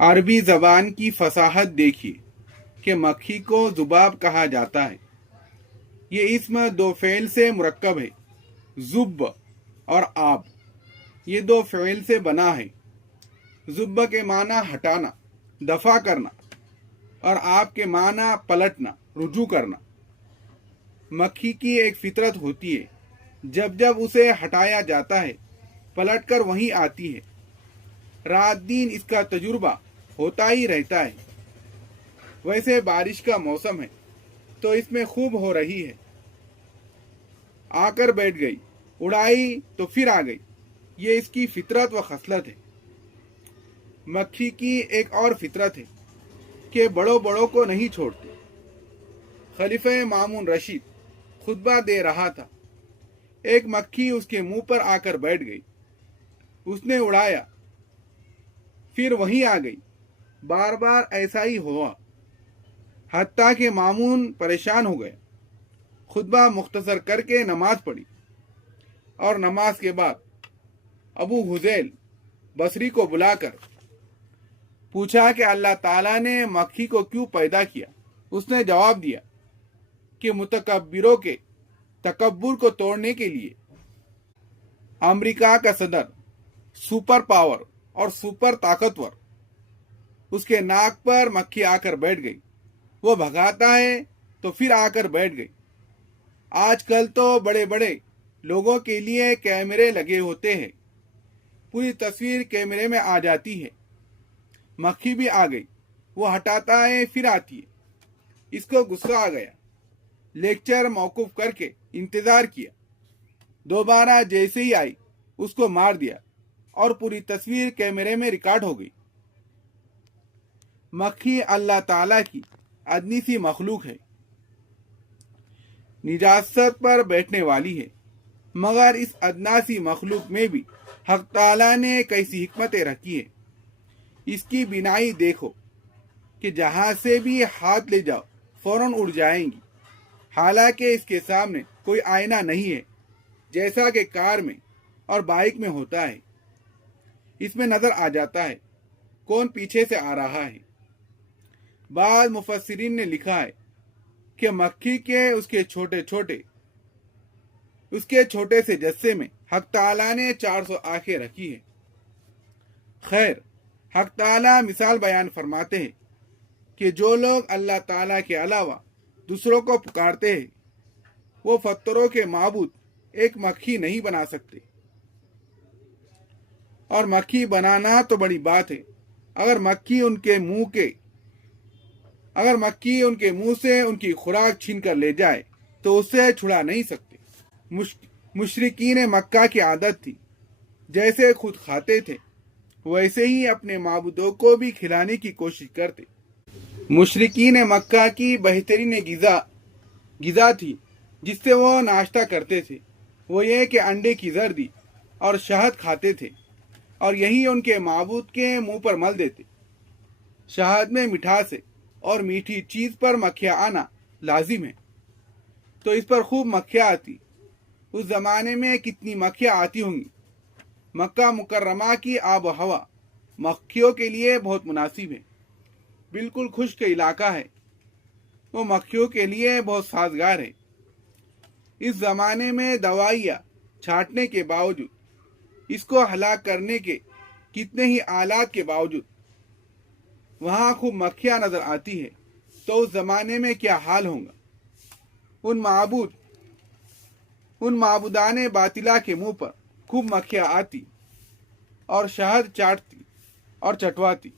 عربی زبان کی فصاحت دیکھیے کہ مکھی کو ذباب کہا جاتا ہے۔ یہ اسم دو فعل سے مرکب ہے، ذب اور آب۔ یہ دو فعل سے بنا ہے۔ ذب کے معنی ہٹانا، دفع کرنا، اور آب کے معنی پلٹنا، رجوع کرنا۔ مکھی کی ایک فطرت ہوتی ہے، جب جب اسے ہٹایا جاتا ہے پلٹ کر وہیں آتی ہے۔ رات دن اس کا تجربہ ہوتا ہی رہتا ہے۔ ویسے بارش کا موسم ہے تو اس میں خوب ہو رہی ہے۔ آ کر بیٹھ گئی، اڑائی تو پھر آ گئی۔ یہ اس کی فطرت و خصلت ہے۔ مکھی کی ایک اور فطرت ہے کہ بڑوں بڑوں کو نہیں چھوڑتے۔ خلیفہ مامون رشید خطبہ دے رہا تھا، ایک مکھی اس کے منہ پر آ کر بیٹھ گئی۔ اس نے اڑایا، پھر وہیں آ گئی۔ بار بار ایسا ہی ہوا، حتیٰ کہ مامون پریشان ہو گیا۔ خطبہ مختصر کر کے نماز پڑھی، اور نماز کے بعد ابو حذیل بصری کو بلا کر پوچھا کہ اللہ تعالیٰ نے مکھی کو کیوں پیدا کیا؟ اس نے جواب دیا کہ متکبروں کے تکبر کو توڑنے کے لیے۔ امریکہ کا صدر سپر پاور اور سپر طاقتور، اس کے ناک پر مکھی آ کر بیٹھ گئی۔ وہ بھگاتا ہے تو پھر آ کر بیٹھ گئی۔ آج کل تو بڑے بڑے لوگوں کے لیے کیمرے لگے ہوتے ہیں، پوری تصویر کیمرے میں آ جاتی ہے۔ مکھی بھی آ گئی، وہ ہٹاتا ہے پھر آتی ہے۔ اس کو غصہ آ گیا، لیکچر موقوف کر کے انتظار کیا۔ دوبارہ جیسے ہی آئی اس کو مار دیا اور پوری تصویر کیمرے میں ریکارڈ ہو گئی۔ مکھی اللہ تعالیٰ کی ادنی سی مخلوق ہے، نجاست پر بیٹھنے والی ہے، مگر اس ادنا سی مخلوق میں بھی حق تعالیٰ نے کیسی حکمتیں رکھی ہیں۔ اس کی بینائی دیکھو کہ جہاں سے بھی ہاتھ لے جاؤ فوراً اڑ جائیں گی، حالانکہ اس کے سامنے کوئی آئینہ نہیں ہے، جیسا کہ کار میں اور بائک میں ہوتا ہے۔ اس میں نظر آ جاتا ہے کون پیچھے سے آ رہا ہے۔ بعض مفسرین نے لکھا ہے کہ مکھی کے اس کے چھوٹے سے جسے میں حق تعالیٰ نے 400 آنکھیں رکھی ہیں۔ خیر، حق تعالیٰ مثال بیان فرماتے ہیں کہ جو لوگ اللہ تعالیٰ کے علاوہ دوسروں کو پکارتے ہیں، وہ پتھروں کے معبود ایک مکھی نہیں بنا سکتے۔ اور مکھی بنانا تو بڑی بات ہے، اگر مکھی ان کے منہ سے ان کی خوراک چھین کر لے جائے تو اسے چھڑا نہیں سکتے۔ مشرکین مکہ کی عادت تھی، جیسے خود کھاتے تھے ویسے ہی اپنے معبودوں کو بھی کھلانے کی کوشش کرتے۔ مشرکین مکہ کی بہترین غذا تھی جس سے وہ ناشتہ کرتے تھے، وہ یہ کہ انڈے کی زردی اور شہد کھاتے تھے، اور یہی ان کے معبود کے منہ پر مل دیتے۔ شہد میں مٹھاس ہے اور میٹھی چیز پر مکھیاں آنا لازم ہے، تو اس پر خوب مکھیاں آتی۔ اس زمانے میں کتنی مکھیاں آتی ہوں گی۔ مکہ مکرمہ کی آب و ہوا مکھیوں کے لیے بہت مناسب ہے، بالکل خشک علاقہ ہے، وہ مکھیوں کے لیے بہت سازگار ہے۔ اس زمانے میں دوائیاں چھاٹنے کے باوجود، اس کو ہلاک کرنے کے کتنے ہی آلات کے باوجود وہاں خوب مکھیاں نظر آتی ہے، تو اس زمانے میں کیا حال ہوگا۔ ان معبودان باطلہ کے منہ پر خوب مکھیاں آتی اور شہد چاٹتی اور چٹواتی۔